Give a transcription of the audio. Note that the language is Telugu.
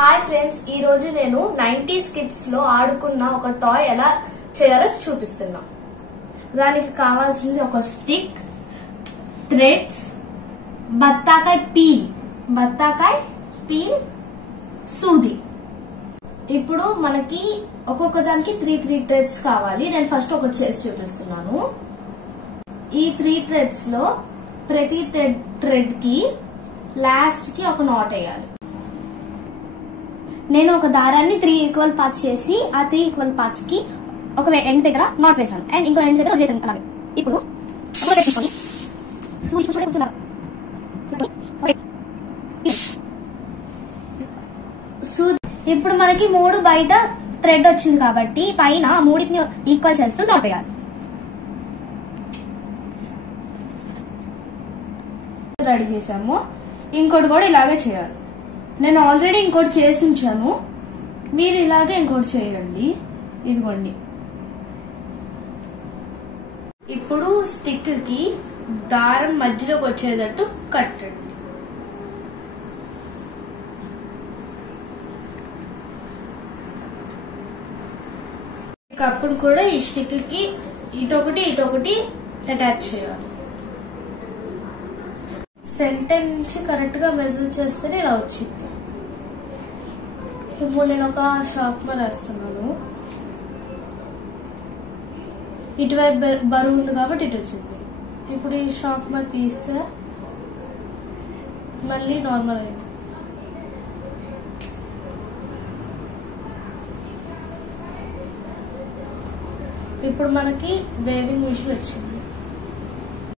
హాయ్ ఫ్రెండ్స్, ఈ రోజు నేను 90s కిడ్స్ లో ఆడుకున్న ఒక టాయ్ ఎలా చేయాలో చూపిస్తున్నా. దానికి కావాల్సింది ఒక స్టిక్, థ్రెడ్స్, బత్తాకాయ పీల్, సూది. ఇప్పుడు మనకి ఒక్కొక్క దానికి 3 థ్రెడ్స్ కావాలి. నేను ఫస్ట్ ఒకటి చేసి చూపిస్తున్నాను. ఈ 3 థ్రెడ్స్ లో ప్రతి థ్రెడ్ కి లాస్ట్ కి ఒక నాట్ వేయాలి. నేను ఒక దారాన్ని 3 ఈక్వల్ పార్ట్స్ చేసి ఆ 3 ఈక్వల్ పార్ట్స్ కి ఒక ఎండ్ దగ్గర నాట్ వేసాను అండ్ ఇంకో ఎండ్ దగ్గర వదిలేసాను. అలాగే ఇప్పుడు ఇప్పుడు మనకి 3 బయట థ్రెడ్ వచ్చింది కాబట్టి పైన 3ని ఈక్వల్ చేస్తూ నాట్ వేయాలి. రెడీ చేసాము. ఇంకోటి కూడా ఇలాగే చేయాలి. నేను ఆల్రెడీ ఇంకోటి చేసి ఉంచాను, మీరు ఇలాగే ఇంకోటి చేయండి. ఇదిగోండి. ఇప్పుడు స్టిక్ కి దారం మధ్యలోకి వచ్చేటట్టు కట్టండి. అప్పుడు కూడా ఈ స్టిక్ కి ఇటొకటి అటాచ్ చేయాలి. సెంటర్ నుంచి కరెక్ట్ గా మెజర్ చేస్తేనే ఇలా వచ్చింది. ఇప్పుడు నేను ఒక షార్ప్నర్ వేస్తున్నాను. ఇటువైపు బరువు ఉంది కాబట్టి ఇటు వచ్చింది. ఇప్పుడు ఈ షార్ప్నర్ తీస్తే మళ్ళీ నార్మల్ అయింది. ఇప్పుడు మనకి వేవింగ్ మిషన్ వచ్చింది.